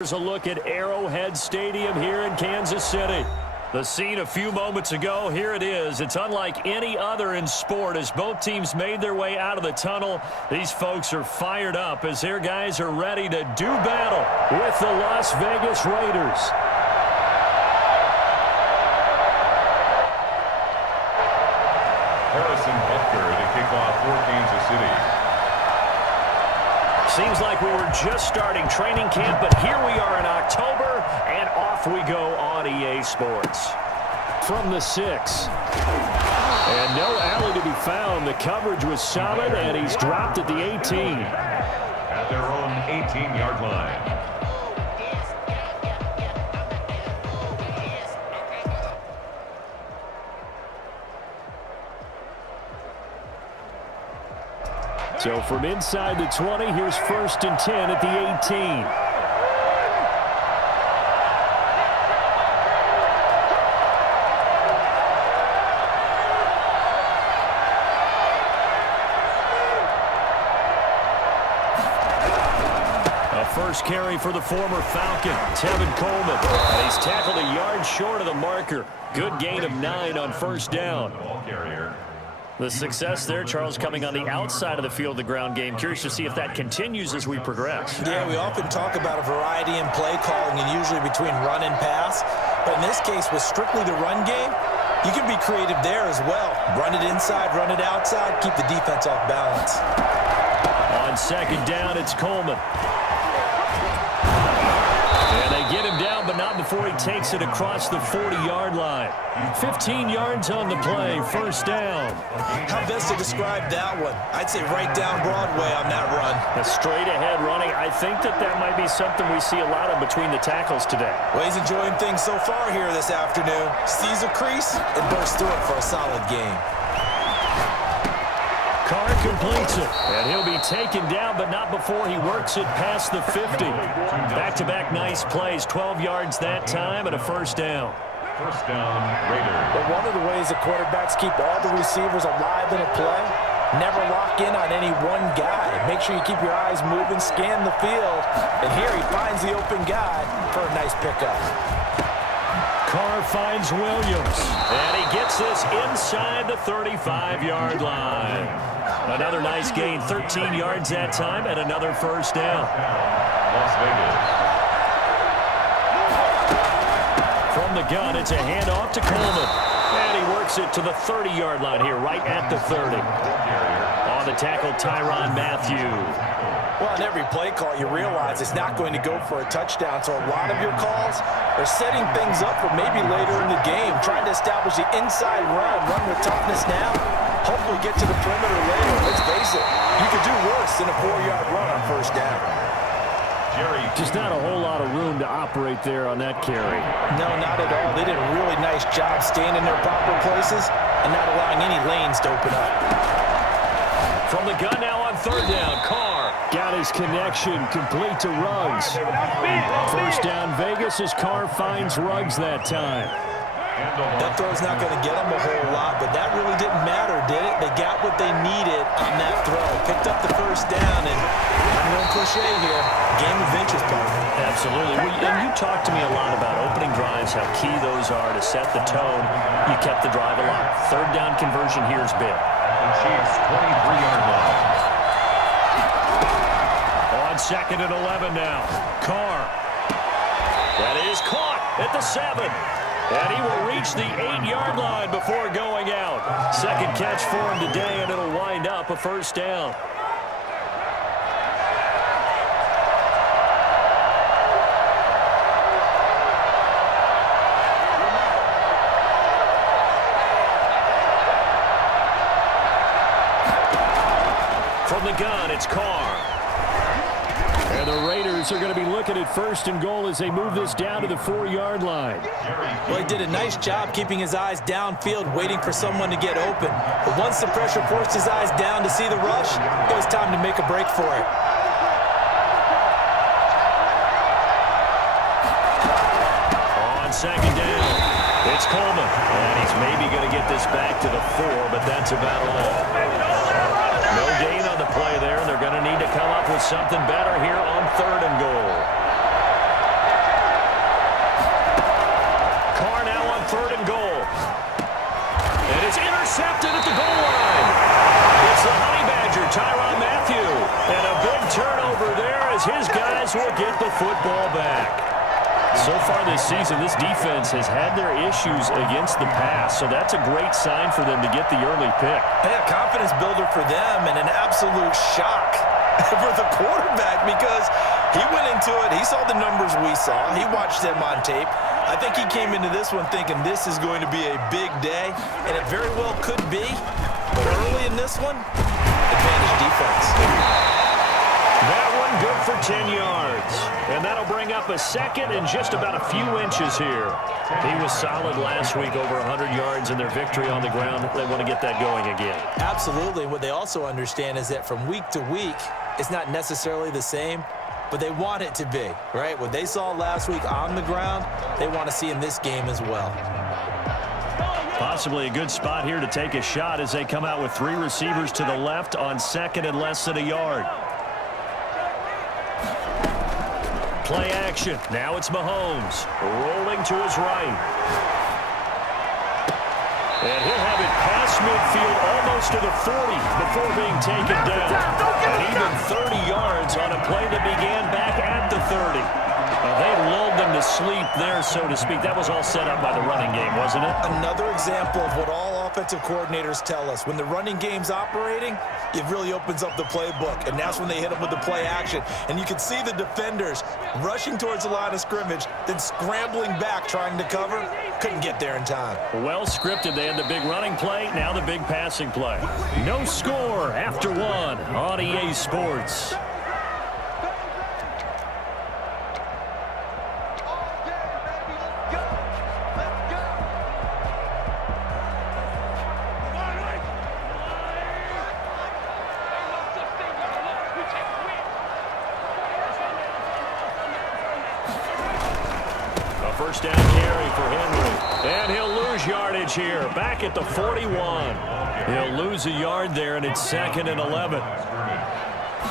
Here's a look at Arrowhead Stadium here in Kansas City. The scene a few moments ago, here it is. It's unlike any other in sport as both teams made their way out of the tunnel. These folks are fired up as their guys are ready to do battle with the Las Vegas Raiders. Harrison Butker to kick off for Kansas City. Seems like we were just starting training camp, but here we are in October, and off we go on EA Sports. From the 6. And no alley to be found. The coverage was solid, and he's dropped at the 18. At their own 18-yard line. So from inside the 20, here's 1st and 10 at the 18. A first carry for the former Falcon, Tevin Coleman. And he's tackled a yard short of the marker. Good gain of 9 on 1st down. Ball carrier. The success there, Charles, coming on the outside of the field, the ground game. Curious to see if that continues as we progress. Yeah, we often talk about a variety in play calling and usually between run and pass. But in this case, with strictly the run game, you can be creative there as well. Run it inside, run it outside, keep the defense off balance. On 2nd down, it's Coleman. And they get him down, but not before he takes it across the 40-yard line. 15 yards on the play, 1st down. How best to describe that one? I'd say right down Broadway on that run. A straight-ahead running. I think that might be something we see a lot of between the tackles today. Well, he's enjoying things so far here this afternoon. Sees a crease and bursts through it for a solid game. Carr completes it, and he'll be taken down, but not before he works it past the 50. Back-to-back nice plays, 12 yards that time, and a 1st down. 1st down, Raiders. But one of the ways the quarterbacks keep all the receivers alive in a play, never lock in on any one guy. Make sure you keep your eyes moving, scan the field, and here he finds the open guy for a nice pickup. Carr finds Williams, and he gets this inside the 35-yard line. Another nice gain, 13 yards that time, and another 1st down. Las Vegas. From the gun, it's a handoff to Coleman. And he works it to the 30-yard line here, right at the 30. On the tackle, Tyrann Mathieu. Well, in every play call, you realize it's not going to go for a touchdown, so a lot of your calls are setting things up for maybe later in the game, trying to establish the inside run with toughness now, hopefully get to the perimeter later. Let's face it, you could do worse than a 4-yard run on 1st down. Just not a whole lot of room to operate there on that carry. No, not at all. They did a really nice job staying in their proper places and not allowing any lanes to open up. From the gun now on 3rd down, Carr got his connection complete to Ruggs. 1st down Vegas as Carr finds Ruggs that time. That throw's not going to get them a whole lot, but that really didn't matter, did it? They got what they needed on that throw. Picked up the 1st down, and I'm going cliche here, game of inches, partner. Absolutely. And you talked to me a lot about opening drives, how key those are to set the tone. You kept the drive alive. 3rd down conversion here is big. The Chiefs' 23-yard line. On 2nd and 11 now, Carr. That is caught at the 7. And he will reach the 8-yard line before going out. 2nd catch for him today, and it'll wind up a 1st down. From the gun, it's Carr. And the Raiders are going to be looking at 1st and goal as they move this down to the 4-yard line. Well, he did a nice job keeping his eyes downfield, waiting for someone to get open. But once the pressure forced his eyes down to see the rush, it was time to make a break for it. On 2nd down, it's Coleman. And he's maybe going to get this back to the 4, but that's about all. No gain on the play there. They're going to need to come up with something better here on 3rd and goal. football back. So far this season, this defense has had their issues against the pass, so that's a great sign for them to get the early pick. Yeah, confidence builder for them and an absolute shock for the quarterback because he went into it. He saw the numbers we saw. He watched them on tape. I think he came into this one thinking this is going to be a big day, and it very well could be. But early in this one, advantage defense. That one good for 10 yards. And that'll bring up a second and just about a few inches here. He was solid last week, over 100 yards in their victory on the ground. They want to get that going again. Absolutely. What they also understand is that from week to week, it's not necessarily the same, but they want it to be, right? What they saw last week on the ground, they want to see in this game as well. Possibly a good spot here to take a shot as they come out with 3 receivers to the left on second and less than a yard. Play action. Now it's Mahomes rolling to his right. And he'll have it past midfield almost to the 40 before being taken down. And even 30 yards on a play that began back at the 30. They lulled them to sleep there, so to speak. That was all set up by the running game, wasn't it? Another example of what all offensive coordinators tell us. When the running game's operating, it really opens up the playbook, and that's when they hit them with the play action. And you can see the defenders rushing towards the line of scrimmage, then scrambling back trying to cover. Couldn't get there in time. Well scripted. They had the big running play, now the big passing play. No score after 1 on EA Sports. First down carry for Henry. And he'll lose yardage here. Back at the 41. He'll lose a yard there, and it's 2nd and 11.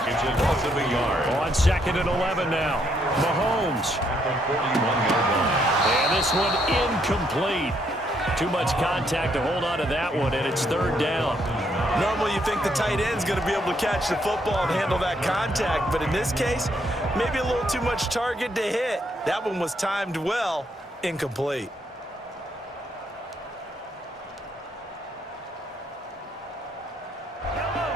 It's a loss of a yard. On 2nd and 11 now. Mahomes. At the 41-yard line. And this one incomplete. Too much contact to hold on to that one, and it's 3rd down. Normally you think the tight end's going to be able to catch the football and handle that contact, but in this case, maybe a little too much target to hit. That one was timed well, incomplete.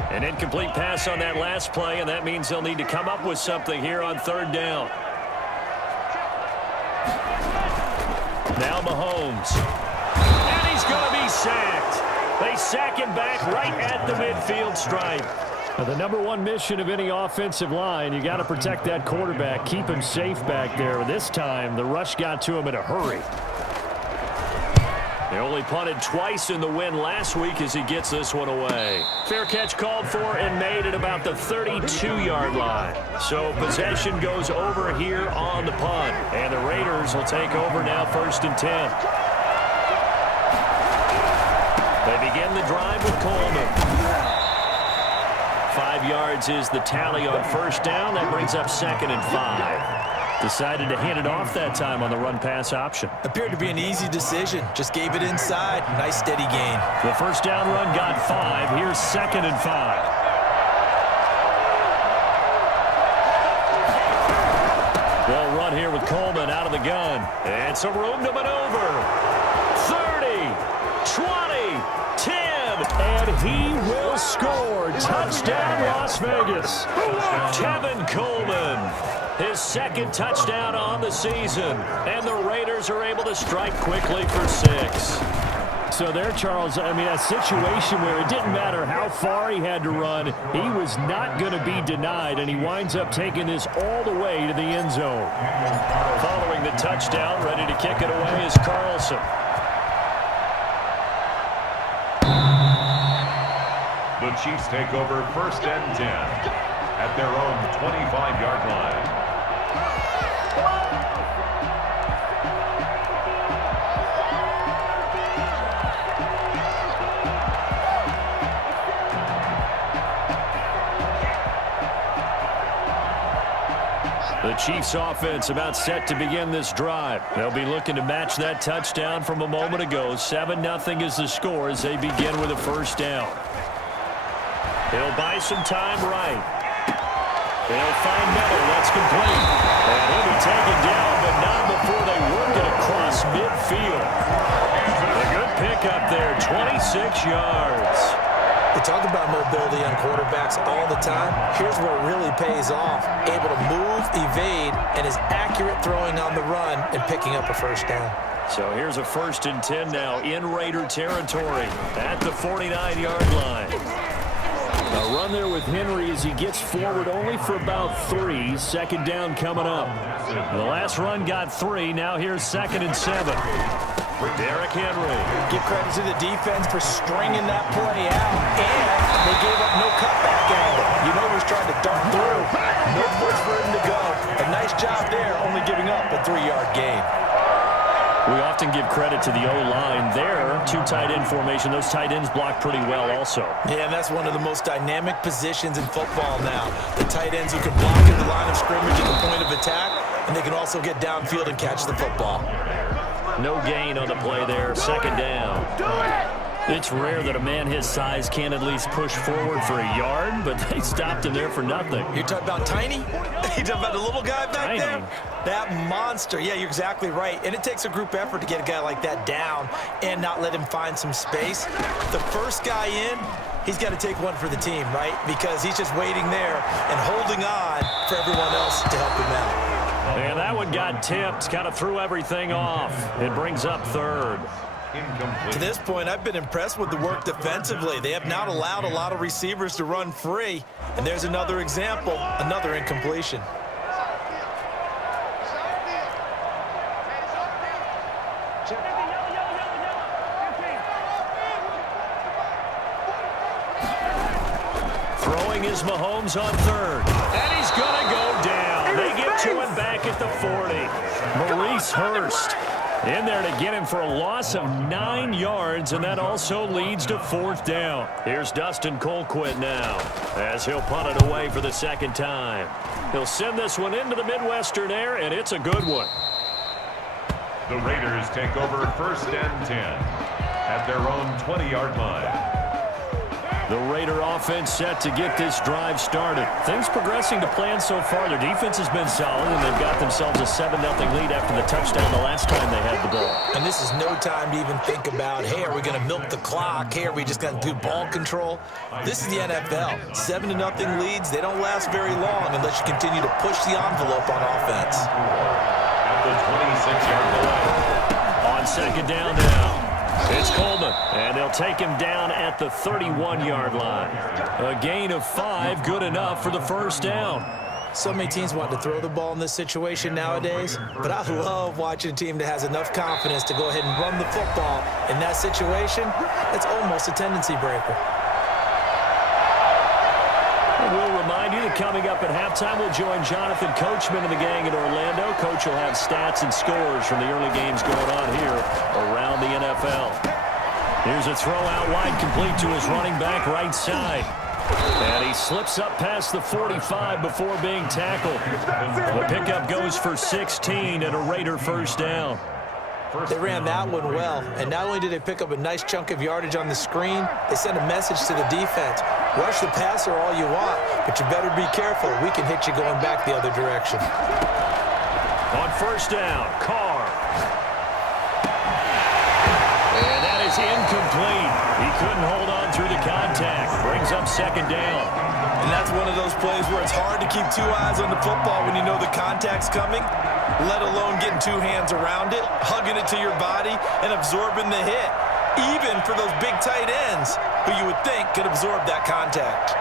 An incomplete pass on that last play, and that means they'll need to come up with something here on 3rd down. Now Mahomes. And he's going to be sacked. They sack him back right at the midfield stripe. Now, the number one mission of any offensive line, you got to protect that quarterback, keep him safe back there. This time, the rush got to him in a hurry. They only punted twice in the win last week as he gets this one away. Fair catch called for and made at about the 32-yard line. So possession goes over here on the punt. And the Raiders will take over now 1st and 10. They begin the drive with Coleman. 5 yards is the tally on 1st down. That brings up 2nd and 5. Decided to hand it off that time on the run-pass option. Appeared to be an easy decision. Just gave it inside. Nice steady gain. The 1st down run got 5. Here's 2nd and 5. They'll run here with Coleman out of the gun. And some room to maneuver. 30, 20, 10, and he will score. Touchdown, Las Vegas. Tevin Coleman. His 2nd touchdown on the season. And the Raiders are able to strike quickly for 6. So there, Charles, I mean, a situation where it didn't matter how far he had to run, he was not going to be denied, and he winds up taking this all the way to the end zone. Following the touchdown, ready to kick it away is Carlson. The Chiefs take over 1st and 10 at their own 25-yard line. The Chiefs offense about set to begin this drive. They'll be looking to match that touchdown from a moment ago. 7-0 is the score as they begin with a 1st down. He'll buy some time right. He'll find Miller. That's complete. And he'll be taken down, but not before they work it across midfield. A good pickup there, 26 yards. We talk about mobility on quarterbacks all the time. Here's where it really pays off. Able to move, evade, and is accurate throwing on the run and picking up a first down. So here's a 1st and 10 now in Raider territory at the 49-yard line. A run there with Henry as he gets forward only for about 3. 2nd down coming up. The last run got 3. Now here's 2nd and 7. Derrick Henry. Give credit to the defense for stringing that play out, and they gave up no cutback angle. You know he was trying to dart through. No push for him to go. A nice job there, only giving up a 3-yard gain. We often give credit to the O-line there. 2 tight end formation. Those tight ends block pretty well also. Yeah, and that's one of the most dynamic positions in football now. The tight ends who can block at the line of scrimmage at the point of attack, and they can also get downfield and catch the football. No gain on the play there. 2nd down. It's rare that a man his size can at least push forward for a yard, but they stopped him there for nothing. You're talking about Tiny? You're talking about the little guy back there? That monster. Yeah, you're exactly right. And it takes a group effort to get a guy like that down and not let him find some space. The first guy in, he's got to take one for the team, right? Because he's just waiting there and holding on for everyone else to help him out. And that one got tipped, kind of threw everything off. It brings up 3rd. Incomplete. To this point, I've been impressed with the work defensively. They have not allowed a lot of receivers to run free. And there's another example, another incompletion. Throwing is Mahomes on 3rd. And he's going to go down. They get to him back at the 40. Maurice Hurst in there to get him for a loss of 9 yards, and that also leads to 4th down. Here's Dustin Colquitt now as he'll punt it away for the 2nd time. He'll send this one into the Midwestern air, and it's a good one. The Raiders take over 1st and 10 at their own 20-yard line. The Raider offense set to get this drive started. Things progressing to plan so far. Their defense has been solid, and they've got themselves a 7-0 lead after the touchdown the last time they had the ball. And this is no time to even think about, hey, are we going to milk the clock? Hey, are we just going to do ball control? This is the NFL. 7-0 leads, they don't last very long unless you continue to push the envelope on offense. At the 26-yard line. On 2nd down now. It's Coleman, and they'll take him down at the 31-yard line. A gain of 5, good enough for the 1st down. So many teams want to throw the ball in this situation nowadays, but I love watching a team that has enough confidence to go ahead and run the football. In that situation, it's almost a tendency breaker. We'll remind you that coming up at halftime, we'll join Jonathan Coachman and the gang in Orlando. Coach will have stats and scores from the early games going on here around the NFL. Here's a throw out wide, complete to his running back right side. And he slips up past the 45 before being tackled. The pickup goes for 16 and a Raider 1st down. They ran that one well, and not only did they pick up a nice chunk of yardage on the screen, they sent a message to the defense. Rush the passer all you want, but you better be careful. We can hit you going back the other direction. On 1st down, Carr. And that is incomplete. He couldn't hold on through the contact. Brings up 2nd down. And that's one of those plays where it's hard to keep 2 eyes on the football when you know the contact's coming, let alone getting 2 hands around it, hugging it to your body, and absorbing the hit. Even for those big tight ends who you would think could absorb that contact.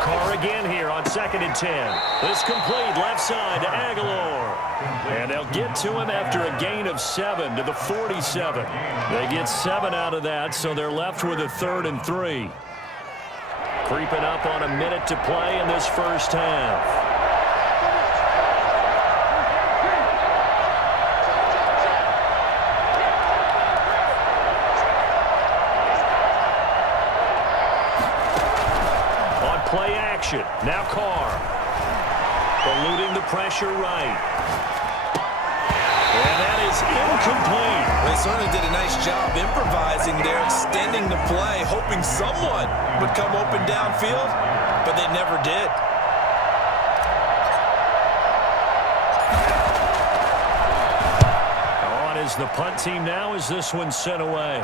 Carr again here on 2nd and 10. This complete left side to Aguilar. And they'll get to him after a gain of 7 to the 47. They get 7 out of that, so they're left with a 3rd and 3. Creeping up on a minute to play in this 1st half. Play action. Now Carr. Eluding the pressure right. And that is incomplete. They certainly did a nice job improvising there, extending the play, hoping someone would come open downfield, but they never did. goes the punt team now as this one's sent away.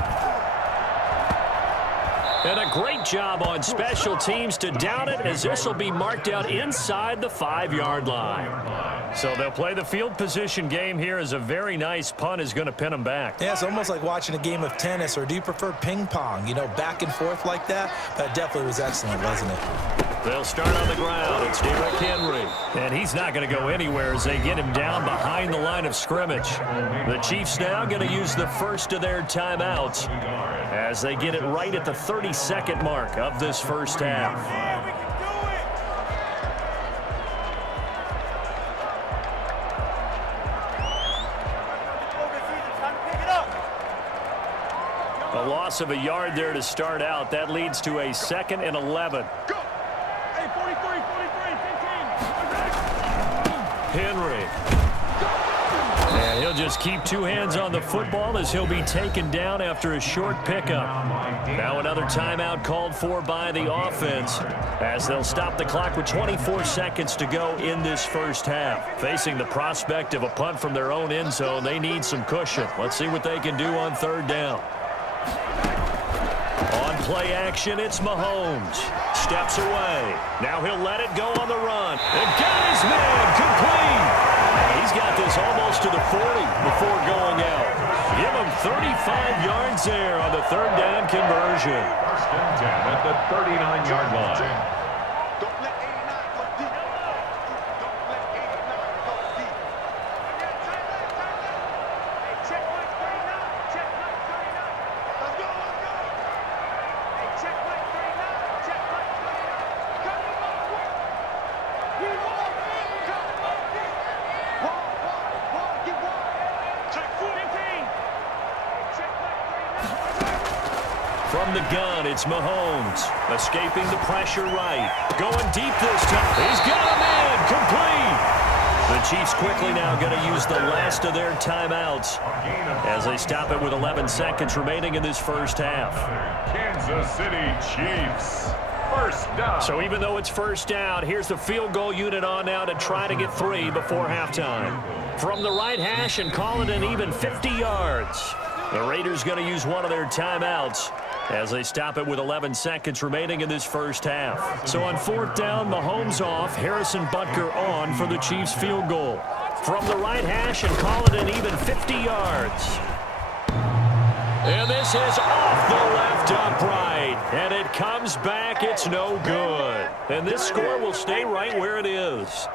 And a great job on special teams to down it, as this will be marked out inside the 5-yard line. So they'll play the field position game here, as a very nice punt is going to pin them back. Yeah, it's almost like watching a game of tennis, or do you prefer ping pong? You know, back and forth like that? That definitely was excellent, wasn't it? They'll start on the ground. It's Derrick Henry. And he's not going to go anywhere as they get him down behind the line of scrimmage. The Chiefs now going to use the first of their timeouts as they get it right at the 32nd mark of this first half. A loss of a yard there to start out. That leads to a 2nd and 11. Henry. And he'll just keep two hands on the football as he'll be taken down after a short pickup. Now another timeout called for by the offense as they'll stop the clock with 24 seconds to go in this first half. Facing the prospect of a punt from their own end zone, they need some cushion. Let's see what they can do on 3rd down. On play action, it's Mahomes. Steps away. Now he'll let it go on the run. And got his man complete. He's got this almost to the 40 before going out. Give him 35 yards there on the 3rd down conversion. 1st and 10 at the 39-yard line. From the gun, it's Mahomes. Escaping the pressure right. Going deep this time. He's got a man complete. The Chiefs quickly now going to use the last of their timeouts as they stop it with 11 seconds remaining in this first half. Kansas City Chiefs. 1st down. So even though it's 1st down, here's the field goal unit on now to try to get 3 before halftime. From the right hash and call it an even 50 yards. The Raiders going to use one of their timeouts as they stop it with 11 seconds remaining in this first half. So on 4th down, Mahomes off, Harrison Butker on for the Chiefs field goal. From the right hash and call it an even 50 yards. And this is off the left upright. And it comes back. It's no good. And this score will stay right where it is.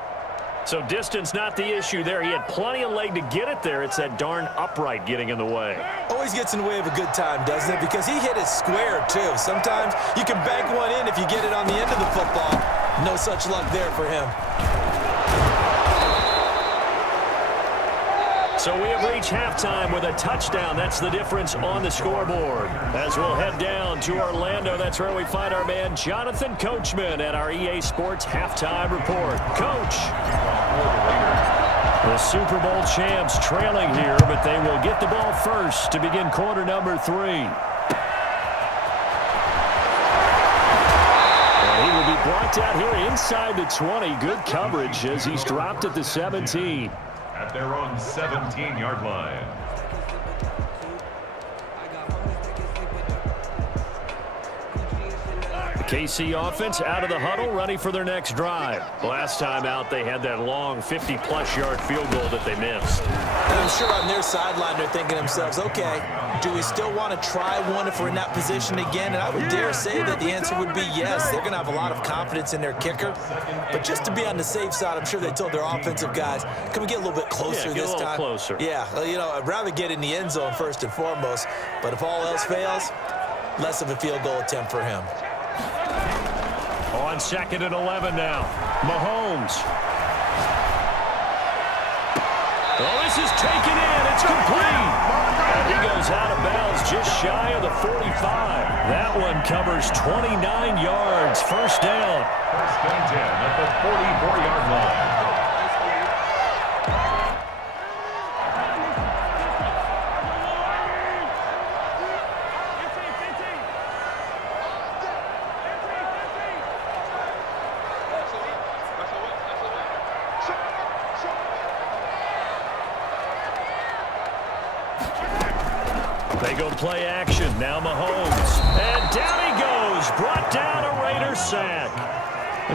So distance not the issue there. He had plenty of leg to get it there. It's that darn upright getting in the way. Always gets in the way of a good time, doesn't it? Because he hit it square, too. Sometimes you can bank one in if you get it on the end of the football. No such luck there for him. So we have reached halftime with a touchdown. That's the difference on the scoreboard. As we'll head down to Orlando, that's where we find our man Jonathan Coachman at our EA Sports Halftime Report. Coach. The Super Bowl champs trailing here, but they will get the ball first to begin quarter number 3. And he will be brought down here inside the 20. Good coverage as he's dropped at the 17. At their own 17-yard line. KC offense out of the huddle, ready for their next drive. Last time out, they had that long 50-plus yard field goal that they missed. And I'm sure on their sideline they're thinking to themselves, okay, do we still want to try one if we're in that position again? And I would dare say that the answer would be yes. They're going to have a lot of confidence in their kicker. But just to be on the safe side, I'm sure they told their offensive guys, can we get a little bit closer this time? Closer. Yeah, you know, I'd rather get in the end zone first and foremost. But if all else fails, less of a field goal attempt for him. On 2nd and 11 now. Mahomes. Oh, this is taken in. It's complete. And he goes out of bounds just shy of the 45. That one covers 29 yards. 1st down. 1st and 10 at the 44-yard line. They go play action. Now Mahomes. And down he goes. Brought down a Raider sack.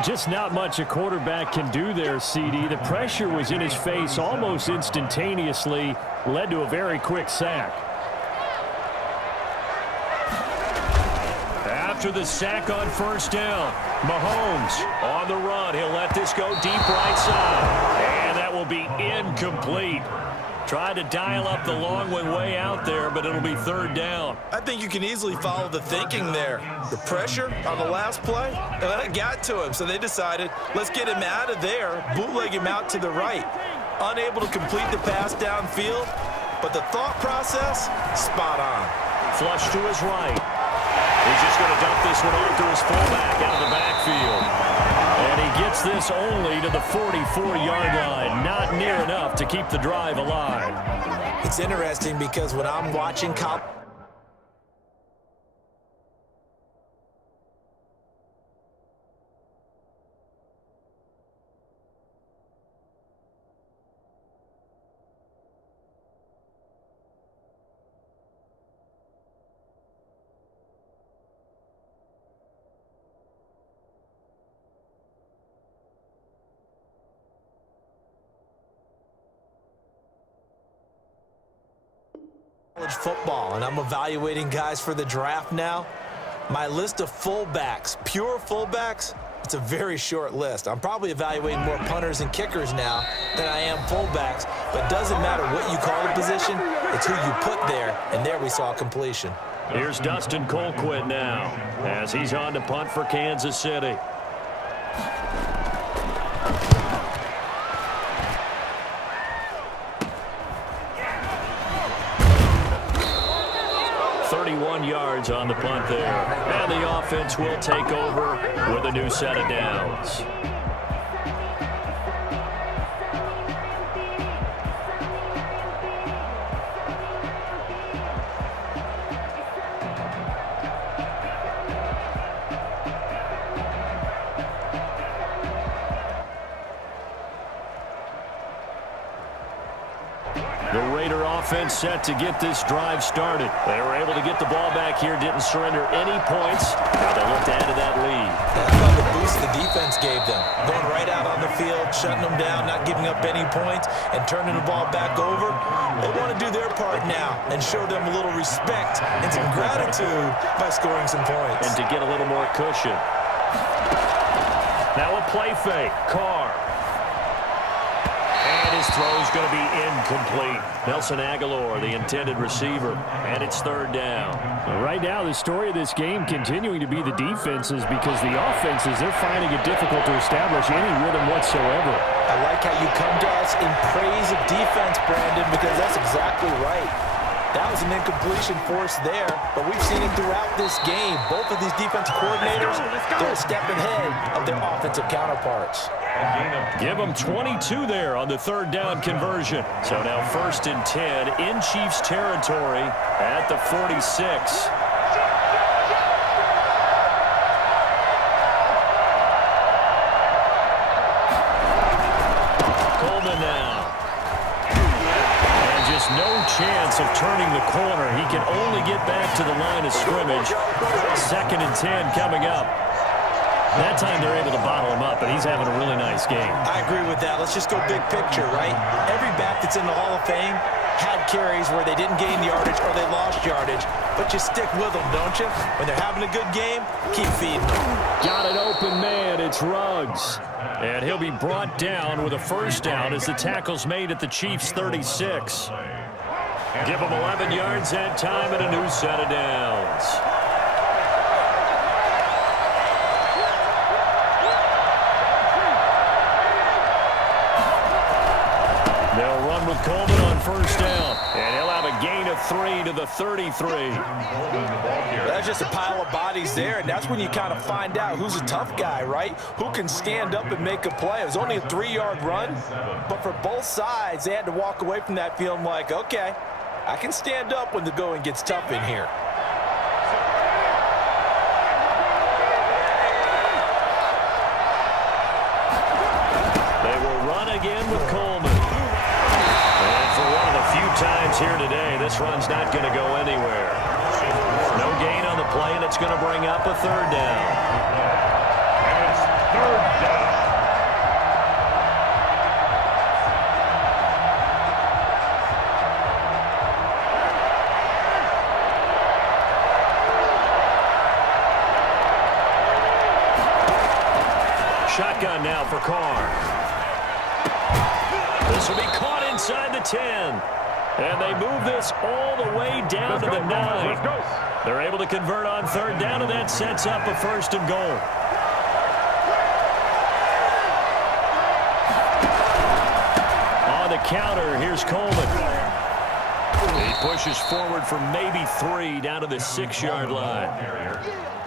Just not much a quarterback can do there, CD. The pressure was in his face almost instantaneously. Led to a very quick sack. After the sack on first down, Mahomes on the run. He'll let this go deep right side. And that will be incomplete. Tried to dial up the long one way out there, but it'll be third down. I think you can easily follow the thinking there. The pressure on the last play, that got to him, so they decided, let's get him out of there, bootleg him out to the right. Unable to complete the pass downfield, but the thought process, spot on. Flush to his right. He's just going to dump this one off to his fullback out of the backfield. And he gets this only to the 44-yard line. Not near enough to keep the drive alive. It's interesting because when I'm watching college, football, and I'm evaluating guys for the draft now. My list of fullbacks, pure fullbacks, it's a very short list. I'm probably evaluating more punters and kickers now than I am fullbacks, but it doesn't matter what you call the position, it's who you put there, and there we saw completion. Here's Dustin Colquitt now as he's on to punt for Kansas City. Yards on the punt there. And the offense will take over with a new set of downs. The Raider offense set to get this drive started. They were able to get the ball back here, didn't surrender any points. Now they look to add to that lead. That's about the boost the defense gave them. Going right out on the field, shutting them down, not giving up any points, and turning the ball back over. They want to do their part now and show them a little respect and some gratitude by scoring some points. And to get a little more cushion. Now a play fake. Carr. His throw is going to be incomplete. Nelson Aguilar, the intended receiver, and it's third down. Right now, the story of this game continuing to be the defenses because the offenses, they're finding it difficult to establish any rhythm whatsoever. I like how you come to us in praise of defense, Brandon, because that's exactly right. That was an incompletion force there, but we've seen it throughout this game. Both of these defensive coordinators, they're a step ahead of their offensive counterparts. Give them 22 there on the third down conversion. So now 1st and 10 in Chiefs territory at the 46. Coleman now. And just no chance of turning the corner. He can only get back to the line of scrimmage. 2nd and 10 coming up. That time they're able to bottle him up, and he's having a really nice game. I agree with that. Let's just go big picture, right? Every back that's in the Hall of Fame had carries where they didn't gain yardage or they lost yardage, but you stick with them, don't you? When they're having a good game, keep feeding them. Got an open man. It's Ruggs. And he'll be brought down with a first down as the tackle's made at the Chiefs' 36. Give them 11 yards that time and a new set of downs. They'll run with Coleman on first down, and he'll have a gain of 3 to the 33. That's just a pile of bodies there, and that's when you kind of find out who's a tough guy, right? Who can stand up and make a play. It was only a 3-yard run, but for both sides, they had to walk away from that feeling like, okay, I can stand up when the going gets tough in here. They will run again with Coleman. And for one of the few times here today, this run's not going to go anywhere. No gain on the play, and it's going to bring up a third down. And it's third down. Shotgun now for Carr. This will be caught inside the 10. And they move this all the way down to the 9. They're able to convert on third down, and that sets up a first and goal. On the counter, here's Coleman. He pushes forward for maybe 3 down to the 6-yard line.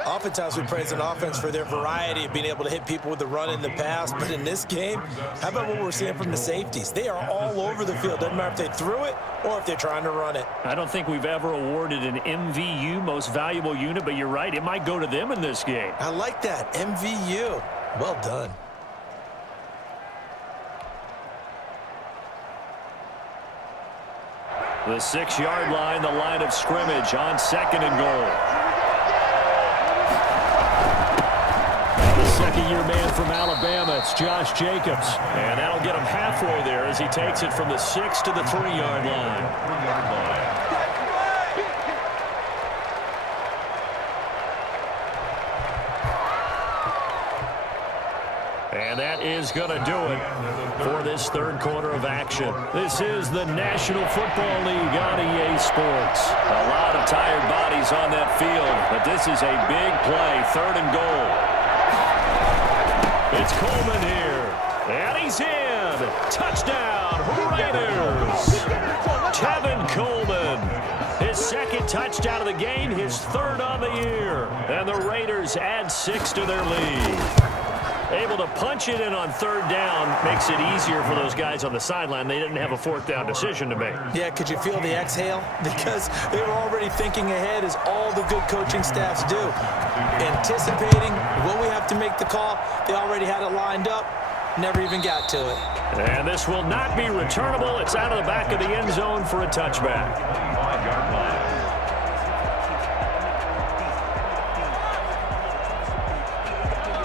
Oftentimes we praise an offense for their variety of being able to hit people with the run in the pass, but in this game, how about what we're seeing from the safeties? They are all over the field. Doesn't matter if they threw it or if they're trying to run it. I don't think we've ever awarded an MVU, most valuable unit, but you're right, it might go to them in this game. I like that, MVU. Well done. The 6-yard line, the line of scrimmage on second and goal. Second-year man from Alabama, it's Josh Jacobs. And that'll get him halfway there as he takes it from the 6 to the 3-yard line. And that is going to do it for this third quarter of action. This is the National Football League on EA Sports. A lot of tired bodies on that field, but this is a big play, third and goal. It's Coleman here, and he's in. Touchdown, Raiders. Tevin Coleman, his second touchdown of the game, his third on the year. And the Raiders add 6 to their lead. Able to punch it in on third down makes it easier for those guys on the sideline. They didn't have a fourth down decision to make. Yeah, could you feel the exhale? Because they were already thinking ahead, as all the good coaching staffs do. Anticipating, will we have to make the call? They already had it lined up. Never even got to it. And this will not be returnable. It's out of the back of the end zone for a touchback. 25-yard line.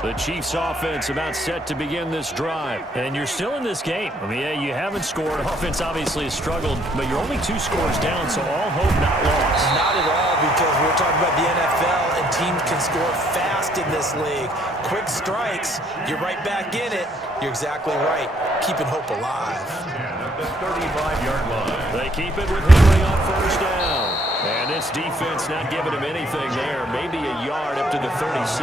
The Chiefs offense about set to begin this drive. And you're still in this game. I mean, yeah, you haven't scored. Offense obviously has struggled, but you're only 2 scores down, so all hope not lost. Not at all, because we're talking about the NFL, and teams can score fast in this league. Quick strikes, you're right back in it. You're exactly right. Keeping hope alive. At the 35-yard line. They keep it with Henry on first down. And this defense not giving him anything there. Maybe a yard up to the 36.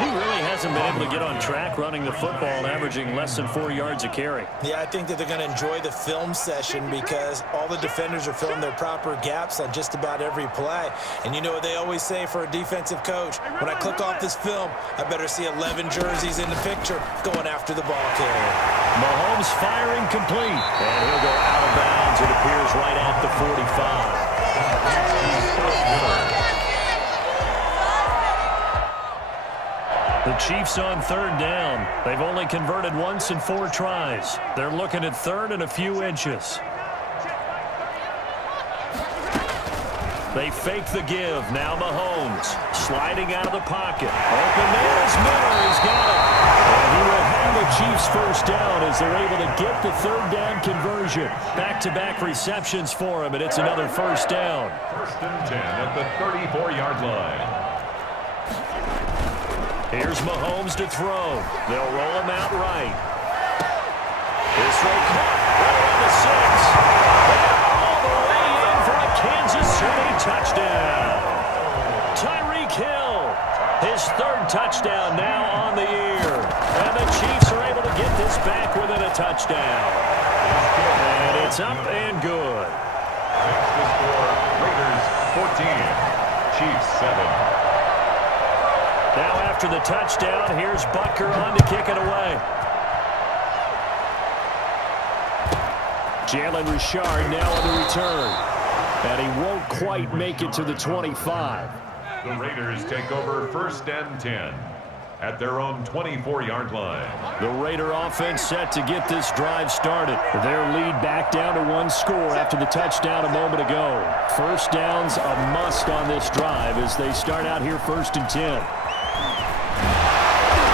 He really hasn't been able to get on track running the football, averaging less than 4 yards a carry. Yeah, I think that they're going to enjoy the film session because all the defenders are filling their proper gaps on just about every play. And you know what they always say for a defensive coach? When I click off this film, I better see 11 jerseys in the picture going after the ball carrier. Mahomes firing complete. And he'll go out of bounds. It appears right at the 45. The Chiefs on third down. They've only converted once in 4 tries. They're looking at third and a few inches. They fake the give. Now Mahomes sliding out of the pocket. Open there is Miller. He's got it. And he will have the Chiefs first down as they're able to get the third down conversion. Back-to-back receptions for him, and it's another first down. First and 10 at the 34-yard line. Here's Mahomes to throw. They'll roll him out right. This throw caught right on the 6. All the way in for a Kansas City touchdown. Tyreek Hill, his third touchdown now on the year. And the Chiefs are able to get this back within a touchdown. And it's up and good. Next to score, Raiders 14, Chiefs 7. Now after the touchdown, here's Butker on to kick it away. Jalen Richard now on the return. And he won't quite make it to the 25. The Raiders take over first and 10. at their own 24-yard line. The Raider offense set to get this drive started. Their lead back down to one score after the touchdown a moment ago. First down's a must on this drive as they start out here 1st and 10.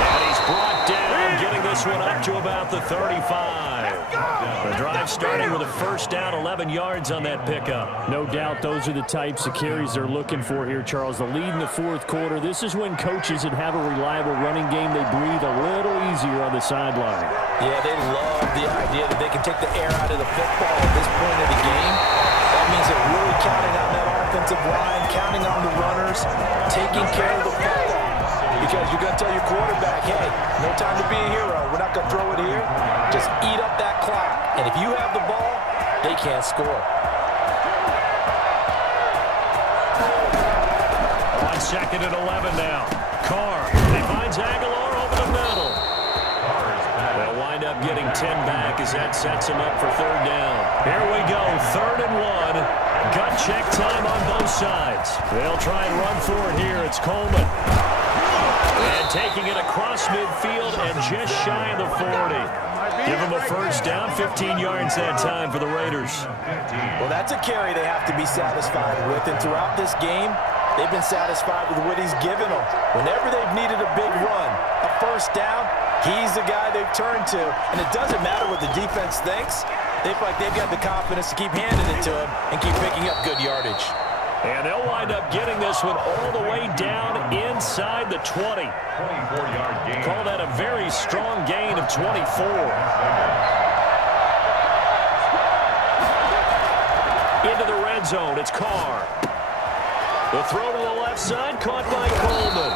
And he's brought down, getting this one up to about the 35. The drive starting with a first down, 11 yards on that pickup. No doubt those are the types of carries they're looking for here, Charles. The lead in the 4th quarter. This is when coaches that have a reliable running game, they breathe a little easier on the sideline. Yeah, they love the idea that they can take the air out of the football at this point of the game. That means they're really counting on that offensive line, counting on the runners, taking care of the football. Because you're going to tell your quarterback, hey, no time to be a hero. We're not going to throw it here. Just eat up that clock. And if you have the ball, they can't score. On 2nd and 11 now. Carr. He finds Aguilar over the middle. They'll wind up getting 10 back as that sets him up for 3rd down. Here we go. 3rd and 1. Gut check time on both sides. They'll try and run for it here. It's Coleman. And taking it across midfield and just shy of the 40. Give them a first down, 15 yards that time for the Raiders. Well, that's a carry they have to be satisfied with. And throughout this game, they've been satisfied with what he's given them. Whenever they've needed a big run, a first down, he's the guy they've turned to. And it doesn't matter what the defense thinks. They feel like they've got the confidence to keep handing it to him and keep picking up good yardage. And they'll wind up getting this one all the way down inside the 20. 24-yard gain. Call that a very strong gain of 24. Into the red zone, it's Carr. The throw to the left side, caught by Coleman.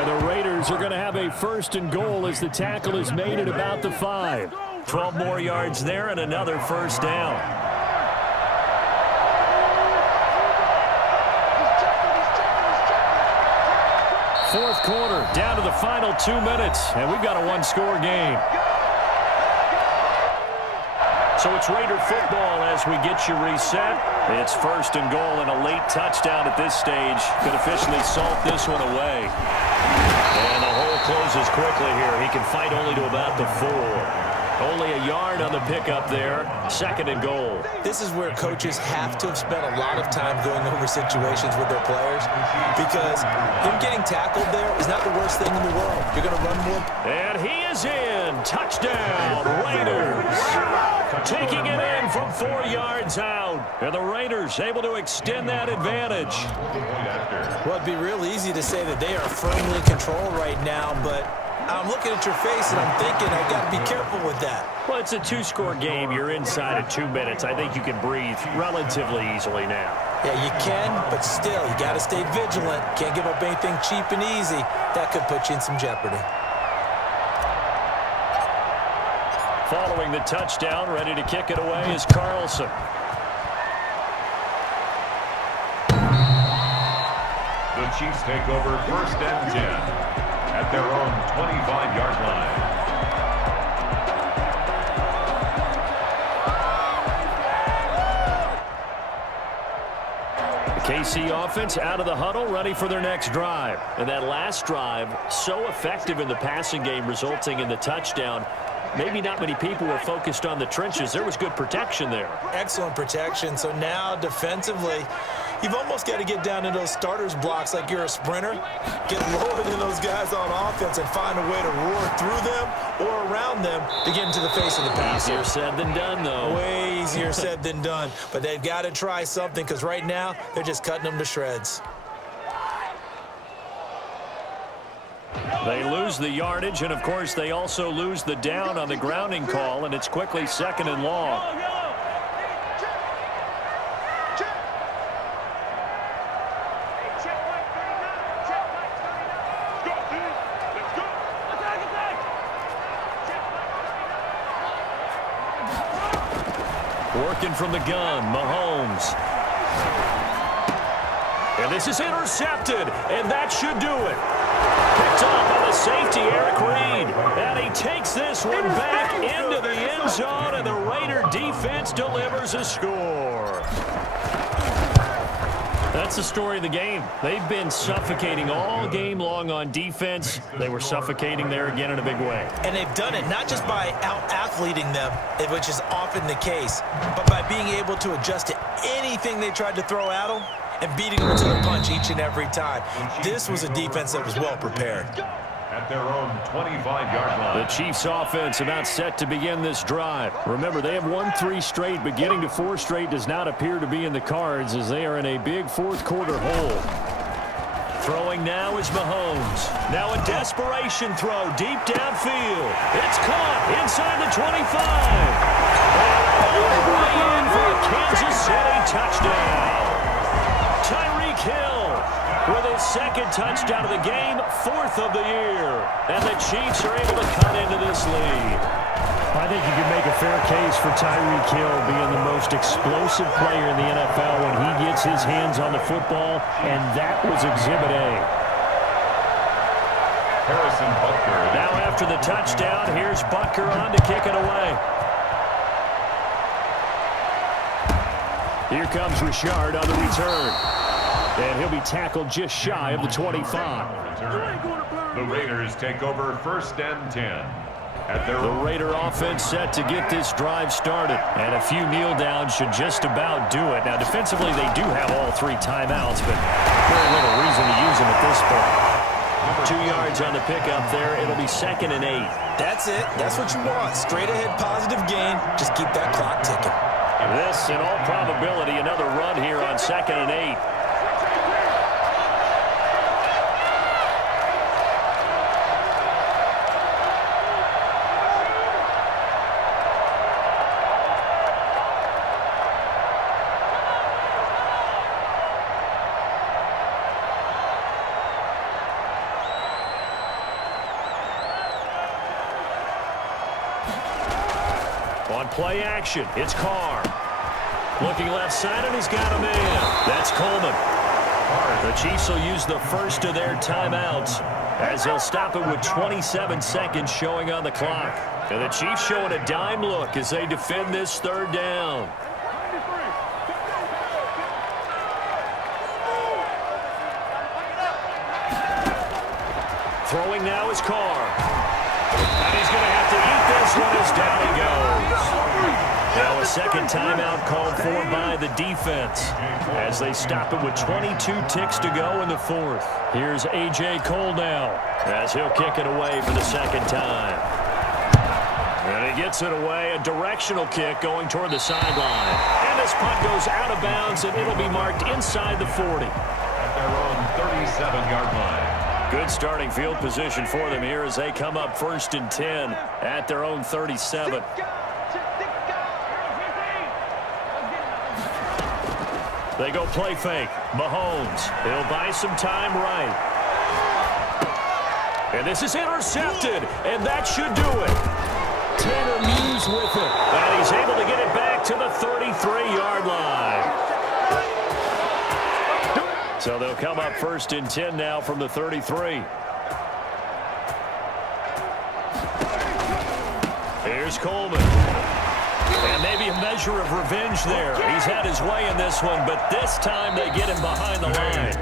And the Raiders are going to have a 1st and goal as the tackle is made at about the 5. 12 more yards there and another first down. Fourth quarter, down to the final 2 minutes, and we've got a one-score game. So it's Raider football as we get you reset. It's 1st and goal, and a late touchdown at this stage could officially salt this one away. And the hole closes quickly here. He can fight only to about the 4. Only a yard on the pickup there. 2nd and goal. This is where coaches have to have spent a lot of time going over situations with their players because him getting tackled there is not the worst thing in the world. You're going to run more. And he is in. Touchdown, Raiders. Taking it in from 4 yards out. And the Raiders able to extend that advantage. Well, it'd be real easy to say that they are firmly controlled right now, but I'm looking at your face and I'm thinking I got to be careful with that. Well, it's a 2-score game. You're inside of 2 minutes. I think you can breathe relatively easily now. Yeah, you can, but still, you got to stay vigilant. Can't give up anything cheap and easy. That could put you in some jeopardy. Following the touchdown, ready to kick it away is Carlson. The Chiefs take over 1st and 10 at their own 25-yard line. The KC offense out of the huddle, ready for their next drive. And that last drive, so effective in the passing game, resulting in the touchdown. Maybe not many people were focused on the trenches. There was good protection there. Excellent protection. So now defensively, you've almost got to get down to those starters blocks like you're a sprinter. Get lower than those guys on offense and find a way to roar through them or around them to get into the face of the passer. Easier said than done, though. Way easier said than done. But they've got to try something because right now they're just cutting them to shreds. They lose the yardage, and, of course, they also lose the down on the grounding call, and it's quickly 2nd and long. Working from the gun, Mahomes. And this is intercepted, and that should do it. Picked off by the safety, Eric Reed. And he takes this one back into the end zone, and the Raider defense delivers a score. That's the story of the game. They've been suffocating all game long on defense. They were suffocating there again in a big way. And they've done it not just by out-athleting them, which is often the case, but by being able to adjust to anything they tried to throw at them and beating them to the punch each and every time. This was a defense that was well prepared. At their own 25-yard line. The Chiefs offense about set to begin this drive. Remember, they have won 3 straight, but getting to 4 straight does not appear to be in the cards as they are in a big fourth-quarter hole. Throwing now is Mahomes. Now a desperation throw deep downfield. It's caught inside the 25. And way in for a Kansas City touchdown. Tyreek Hill with his second touchdown of the game, 4th of the year. And the Chiefs are able to cut into this lead. I think you can make a fair case for Tyreek Hill being the most explosive player in the NFL when he gets his hands on the football, and that was Exhibit A. Harrison Butker. Now after the touchdown, here's Butker on to kick it away. Here comes Richard on the return. And he'll be tackled just shy of the 25. The Raiders take over 1st and 10. At their The Raider offense set to get this drive started. And a few kneel downs should just about do it. Now, defensively, they do have all 3 timeouts, but very little reason to use them at this point. 2 yards on the pickup there. It'll be 2nd and 8. That's it. That's what you want. Straight ahead positive gain. Just keep that clock ticking. This, in all probability, another run here on 2nd and 8. On play action, it's Carr. Looking left side, and he's got a man. That's Coleman. The Chiefs will use the first of their timeouts as they'll stop it with 27 seconds showing on the clock. And the Chiefs showing a dime look as they defend this 3rd down. Throwing now is Carr. And he's going to have to eat this one as down he goes. Now a second timeout called for by the defense as they stop it with 22 ticks to go in the 4th. Here's A.J. Cole now as he'll kick it away for the 2nd time. And he gets it away, a directional kick going toward the sideline. And this punt goes out of bounds, and it'll be marked inside the 40. At their own 37-yard line. Good starting field position for them here as they come up 1st and 10 at their own 37. They go play fake. Mahomes, he'll buy some time right. And this is intercepted, and that should do it. Tanner Muse with it, and he's able to get it back to the 33-yard line. So they'll come up 1st and 10 now from the 33. Here's Coleman. And maybe a measure of revenge there. He's had his way in this one, but this time they get him behind the line.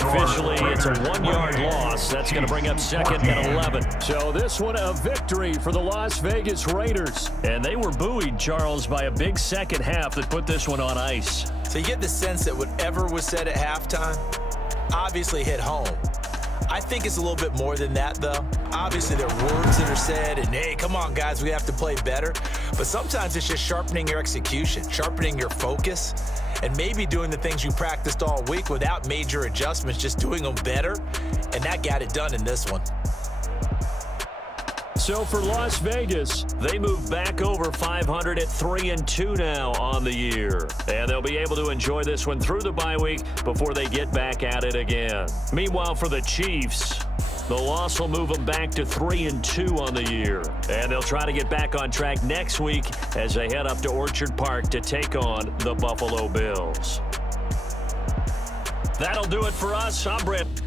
Officially, it's a 1-yard loss. That's going to bring up 2nd and 11. So this one a victory for the Las Vegas Raiders. And they were buoyed, Charles, by a big second half that put this one on ice. So you get the sense that whatever was said at halftime obviously hit home. I think it's a little bit more than that, though. Obviously, there are words that are said, and, hey, come on, guys, we have to play better. But sometimes it's just sharpening your execution, sharpening your focus, and maybe doing the things you practiced all week without major adjustments, just doing them better. And that got it done in this one. So for Las Vegas, they move back over 500 at 3-2 now on the year. And they'll be able to enjoy this one through the bye week before they get back at it again. Meanwhile, for the Chiefs, the loss will move them back to 3-2 on the year. And they'll try to get back on track next week as they head up to Orchard Park to take on the Buffalo Bills. That'll do it for us. I'm Brent.